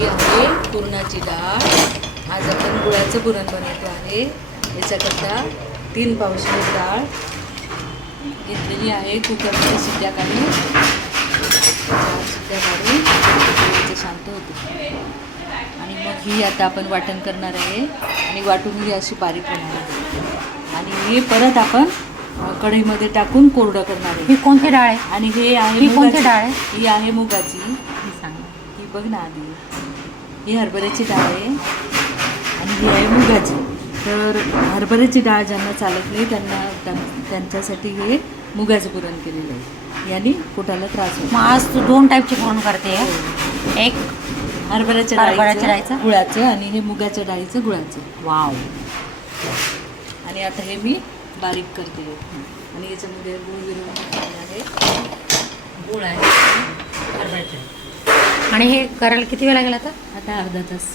ही आहे पुरणाची डाळ. आज आपण गुळाचं पुरण बनवतो आहे. याच्याकरता 3 पावशेर डाळ घेतलेली आहे. कुकरमध्ये शिट्ट्या काढून 4 शिट्ट्या काढून ते शांत होते. आणि मग ही आता आपण वाटण करणार आहे आणि वाटून ही अशी बारीक होणार आहे. आणि हे परत आपण कढईमध्ये टाकून कोरडं करणार आहे. ही कोणती डाळ आहे? आणि हे आहे ही कोणती मुगाची. डाळ आहे? ही आहे मुगाची. ही सांग. ही बघ ना आधी. ही हरभऱ्याची डाळ आहे आणि ही आहे मुगाची. तर हरभऱ्याची डाळ ज्यांना चालत नाही त्यांच्यासाठी हे मुगाचं पुरण केलेलं आहे. याने पोटाला त्रास होतो. मग आज तू 2 टाईपचे पुरण करते. एक हरभऱ्याच्या डाळीचं गुळाचं आणि हे मुगाच्या डाळीचं गुळाचं. वाव. आणि आता हे मी बारीक करते आणि याच्यामध्ये गुळ विरून आहे. गुळ आहे हरभऱ्याचं. आणि हे करायला किती वेळ लागेल आता? आता अर्धा तास.